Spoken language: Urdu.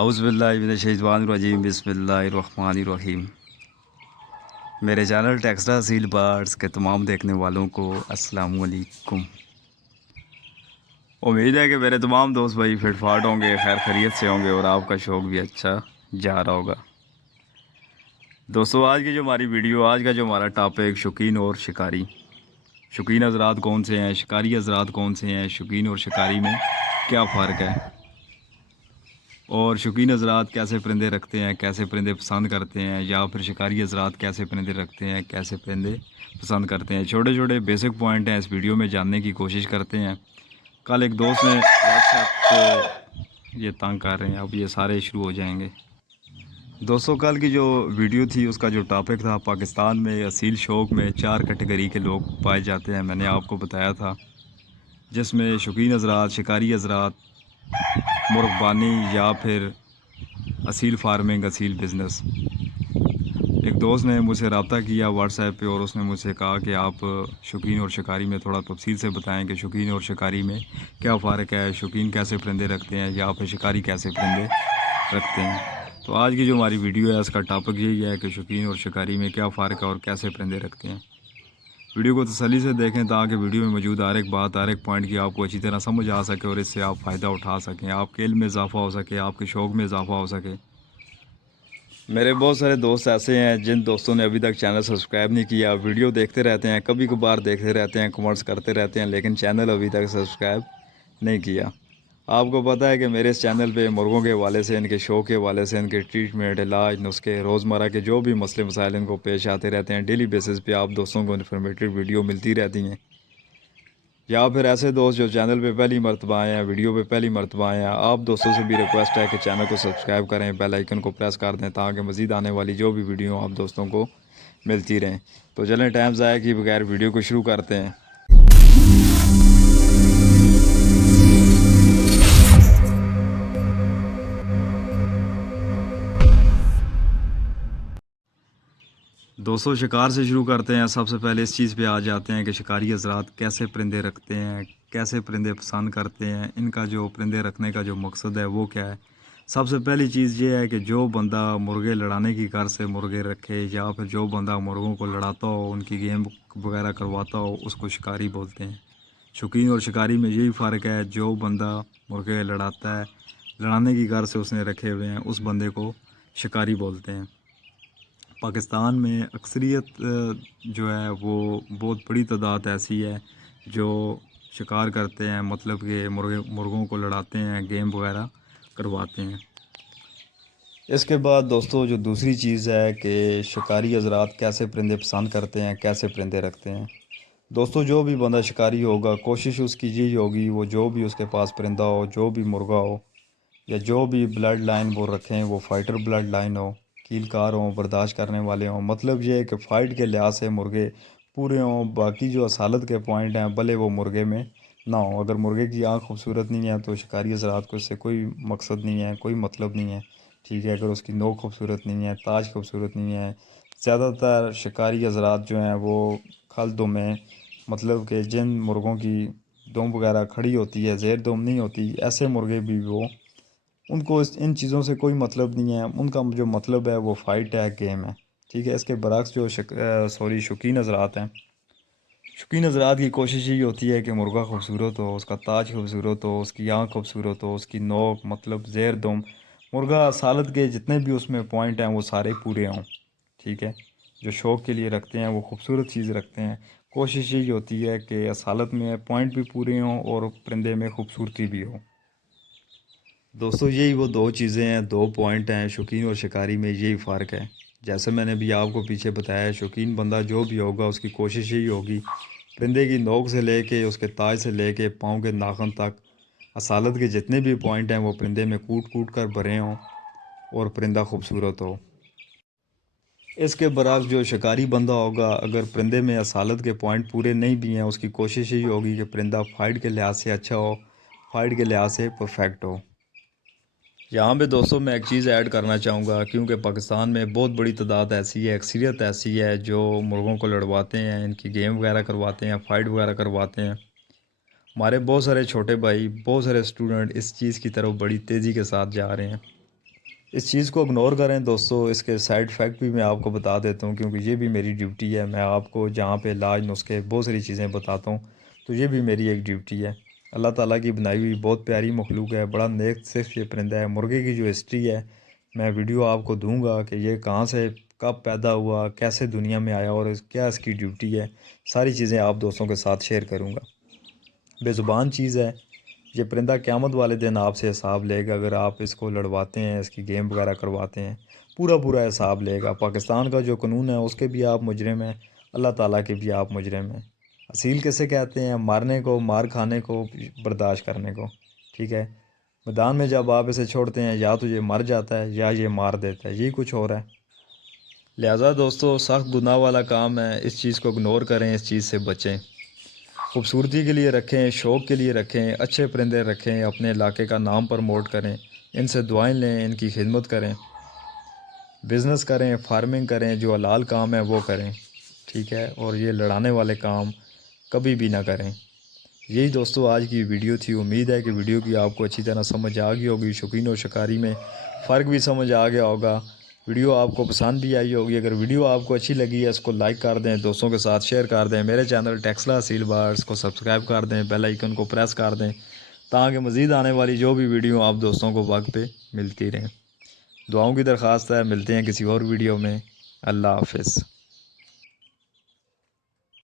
اعوذ باللہ من الشیطان الرجیم، بسم اللہ الرحمن الرحیم۔ میرے چینل ٹیکسٹا سیل بارڈز کے تمام دیکھنے والوں کو السلام علیکم۔ امید ہے کہ میرے تمام دوست بھائی فٹ فاٹ ہوں گے، خیر خیریت سے ہوں گے اور آپ کا شوق بھی اچھا جا رہا ہوگا۔ دوستو، آج کی جو ہماری ویڈیو، آج کا جو ہمارا ٹاپک شوقین اور شکاری۔ شوقین حضرات کون سے ہیں، شکاری حضرات کون سے ہیں، شوقین اور شکاری میں کیا فرق ہے، اور شوقین حضرات کیسے پرندے رکھتے ہیں، کیسے پرندے پسند کرتے ہیں، یا پھر شکاری حضرات کیسے پرندے رکھتے ہیں، کیسے پرندے پسند کرتے ہیں۔ چھوٹے چھوٹے بیسک پوائنٹ ہیں، اس ویڈیو میں جاننے کی کوشش کرتے ہیں۔ کل ایک دوست نے واٹس ایپ پہ یہ تنگ کر رہے ہیں، اب یہ سارے شروع ہو جائیں گے۔ دوستوں، کل کی جو ویڈیو تھی اس کا جو ٹاپک تھا، پاکستان میں اصیل شوق میں 4 کیٹیگری کے لوگ پائے جاتے ہیں، میں نے آپ کو بتایا تھا، جس میں شوقین حضرات، شکاری حضرات، مرغبانی یا پھر اصیل فارمنگ، اصیل بزنس۔ ایک دوست نے مجھ سے رابطہ کیا واٹس ایپ پہ اور اس نے مجھ سے کہا کہ آپ شوقین اور شکاری میں تھوڑا تفصیل سے بتائیں کہ شوقین اور شکاری میں کیا فرق ہے، شوقین کیسے پرندے رکھتے ہیں یا پھر شکاری کیسے پرندے رکھتے ہیں۔ تو آج کی جو ہماری ویڈیو ہے اس کا ٹاپک یہی ہے کہ شوقین اور شکاری میں کیا فرق ہے اور کیسے پرندے رکھتے ہیں۔ ویڈیو کو تسلی سے دیکھیں تاکہ ویڈیو میں موجود ہر ایک بات، ہر ایک پوائنٹ کی آپ کو اچھی طرح سمجھ آ سکے اور اس سے آپ فائدہ اٹھا سکیں، آپ کے علم میں اضافہ ہو سکے، آپ کے شوق میں اضافہ ہو سکے۔ میرے بہت سارے دوست ایسے ہیں جن دوستوں نے ابھی تک چینل سبسکرائب نہیں کیا، ویڈیو دیکھتے رہتے ہیں، کبھی کبھار دیکھتے رہتے ہیں، کمنٹس کرتے رہتے ہیں، لیکن چینل ابھی تک سبسکرائب نہیں کیا۔ آپ کو پتہ ہے کہ میرے اس چینل پہ مرغوں کے حوالے سے، ان کے شوق کے حوالے سے، ان کے ٹریٹمنٹ، علاج، نسخے، روزمرہ کے جو بھی مسئلے مسائل ان کو پیش آتے رہتے ہیں، ڈیلی بیسس پہ آپ دوستوں کو انفارمیٹیو ویڈیو ملتی رہتی ہیں۔ یا پھر ایسے دوست جو چینل پہ پہلی مرتبہ آئے ہیں، ویڈیو پہ پہلی مرتبہ آئے ہیں، آپ دوستوں سے بھی ریکویسٹ ہے کہ چینل کو سبسکرائب کریں، بیل آئیکن کو پریس کر دیں تاکہ مزید آنے والی جو بھی ویڈیو آپ دوستوں کو ملتی رہیں۔ تو چلیں ٹائم ضائع کی بغیر ویڈیو کو شروع کرتے ہیں۔ دوستوں، شکار سے شروع کرتے ہیں۔ سب سے پہلے اس چیز پہ آ جاتے ہیں کہ شکاری حضرات کیسے پرندے رکھتے ہیں، کیسے پرندے پسند کرتے ہیں، ان کا جو پرندے رکھنے کا جو مقصد ہے وہ کیا ہے۔ سب سے پہلی چیز یہ ہے کہ جو بندہ مرغے لڑانے کی غرض سے مرغے رکھے، یا پھر جو بندہ مرغوں کو لڑاتا ہو، ان کی گیم وغیرہ کرواتا ہو، اس کو شکاری بولتے ہیں۔ شوقین اور شکاری میں یہی فرق ہے، جو بندہ مرغے لڑاتا ہے، لڑانے کی غرض سے اس نے رکھے ہوئے ہیں، اس بندے کو شکاری بولتے ہیں۔ پاکستان میں اکثریت جو ہے وہ بہت بڑی تعداد ایسی ہے جو شکار کرتے ہیں، مطلب کہ مرغوں کو لڑاتے ہیں، گیم وغیرہ کرواتے ہیں۔ اس کے بعد دوستو جو دوسری چیز ہے کہ شکاری حضرات کیسے پرندے پسند کرتے ہیں، کیسے پرندے رکھتے ہیں۔ دوستو، جو بھی بندہ شکاری ہوگا، کوشش اس کی یہی ہوگی، وہ جو بھی اس کے پاس پرندہ ہو، جو بھی مرغہ ہو یا جو بھی بلڈ لائن وہ رکھیں، وہ فائٹر بلڈ لائن ہو، کیل کار ہوں، برداشت کرنے والے ہوں، مطلب یہ ہے کہ فائٹ کے لحاظ سے مرغے پورے ہوں۔ باقی جو اصالت کے پوائنٹ ہیں بھلے وہ مرغے میں نہ ہوں، اگر مرغے کی آنکھ خوبصورت نہیں ہے تو شکاری حضرات کو اس سے کوئی مقصد نہیں ہے، کوئی مطلب نہیں ہے، ٹھیک ہے۔ اگر اس کی نوک خوبصورت نہیں ہے، تاج خوبصورت نہیں ہے، زیادہ تر شکاری حضرات جو ہیں وہ کھل دم میں، مطلب کہ جن مرغوں کی دم وغیرہ کھڑی ہوتی ہے، زیر دم نہیں ہوتی، ایسے مرغے بھی وہ، ان کو ان چیزوں سے کوئی مطلب نہیں ہے، ان کا جو مطلب ہے وہ فائٹ ہے، گیم ہے، ٹھیک ہے۔ اس کے برعکس جو شوقین حضرات ہیں، شوقین حضرات کی کوشش یہی ہوتی ہے کہ مرغہ خوبصورت ہو، اس کا تاج خوبصورت ہو، اس کی آنکھ خوبصورت ہو، اس کی نوک، مطلب زیر دم مرغہ اصالت کے جتنے بھی اس میں پوائنٹ ہیں وہ سارے پورے ہوں، ٹھیک ہے۔ جو شوق کے لیے رکھتے ہیں وہ خوبصورت چیز رکھتے ہیں، کوشش یہی ہوتی ہے کہ اصالت میں پوائنٹ بھی پورے ہوں اور پرندے میں خوبصورتی بھی ہو۔ دوستو، یہی وہ دو چیزیں ہیں، دو پوائنٹ ہیں، شوقین اور شکاری میں یہی فرق ہے۔ جیسے میں نے بھی آپ کو پیچھے بتایا، شوقین بندہ جو بھی ہوگا اس کی کوشش یہی ہوگی، پرندے کی نوک سے لے کے اس کے تاج سے لے کے پاؤں کے ناخن تک اصالت کے جتنے بھی پوائنٹ ہیں وہ پرندے میں کوٹ کوٹ کر بھرے ہوں اور پرندہ خوبصورت ہو۔ اس کے برعکس جو شکاری بندہ ہوگا، اگر پرندے میں اصالت کے پوائنٹ پورے نہیں بھی ہیں، اس کی کوشش یہی ہوگی کہ پرندہ فائٹ کے لحاظ سے اچھا ہو، فائٹ کے لحاظ سے پرفیکٹ ہو۔ یہاں پہ دوستوں میں ایک چیز ایڈ کرنا چاہوں گا، کیونکہ پاکستان میں بہت بڑی تعداد ایسی ہے، اکثریت ایسی ہے جو مرغوں کو لڑواتے ہیں، ان کی گیم وغیرہ کرواتے ہیں، فائٹ وغیرہ کرواتے ہیں۔ ہمارے بہت سارے چھوٹے بھائی، بہت سارے اسٹوڈنٹ اس چیز کی طرف بڑی تیزی کے ساتھ جا رہے ہیں۔ اس چیز کو اگنور کریں دوستو، اس کے سائیڈ افیکٹ بھی میں آپ کو بتا دیتا ہوں، کیونکہ یہ بھی میری ڈیوٹی ہے۔ میں آپ کو جہاں پہ علاج نسخے بہت ساری چیزیں بتاتا ہوں، تو یہ بھی میری ایک ڈیوٹی ہے۔ اللہ تعالیٰ کی بنائی ہوئی بہت پیاری مخلوق ہے، بڑا نیک صرف یہ پرندہ ہے۔ مرغے کی جو ہسٹری ہے میں ویڈیو آپ کو دوں گا کہ یہ کہاں سے کب پیدا ہوا، کیسے دنیا میں آیا اور کیا اس کی ڈیوٹی ہے، ساری چیزیں آپ دوستوں کے ساتھ شیئر کروں گا۔ بے زبان چیز ہے یہ پرندہ، قیامت والے دن آپ سے حساب لے گا۔ اگر آپ اس کو لڑواتے ہیں، اس کی گیم وغیرہ کرواتے ہیں، پورا حساب لے گا۔ پاکستان کا جو قانون ہے اس کے بھی آپ مجرم ہیں، اللہ تعالیٰ کے بھی آپ مجرم ہیں۔ اصیل کیسے کہتے ہیں؟ مارنے کو، مار کھانے کو، برداشت کرنے کو، ٹھیک ہے۔ میدان میں جب آپ اسے چھوڑتے ہیں یا تو یہ مر جاتا ہے یا یہ مار دیتا ہے، یہی کچھ ہو رہا ہے۔ لہٰذا دوستو سخت گناہ والا کام ہے، اس چیز کو اگنور کریں، اس چیز سے بچیں۔ خوبصورتی کے لیے رکھیں، شوق کے لیے رکھیں، اچھے پرندے رکھیں، اپنے علاقے کا نام پروموٹ کریں، ان سے دعائیں لیں، ان کی خدمت کریں، بزنس کریں، فارمنگ کریں، جو حلال کام ہے وہ کریں، ٹھیک ہے۔ اور یہ لڑانے والے کام کبھی بھی نہ کریں۔ یہی دوستو آج کی ویڈیو تھی۔ امید ہے کہ ویڈیو کی آپ کو اچھی طرح سمجھ آ گئی ہوگی، شوقین و شکاری میں فرق بھی سمجھ آ گیا ہوگا، ویڈیو آپ کو پسند بھی آئی ہوگی۔ اگر ویڈیو آپ کو اچھی لگی ہے اس کو لائک کر دیں، دوستوں کے ساتھ شیئر کر دیں، میرے چینل ٹیکسلا اصیل برڈز کو سبسکرائب کر دیں، بیل آئیکن کو پریس کر دیں، تاکہ مزید آنے والی جو بھی ویڈیو آپ دوستوں کو وقت پہ ملتی رہیں۔ دعاؤں کی درخواست ہے، ملتے ہیں کسی اور ویڈیو میں۔ اللہ حافظ۔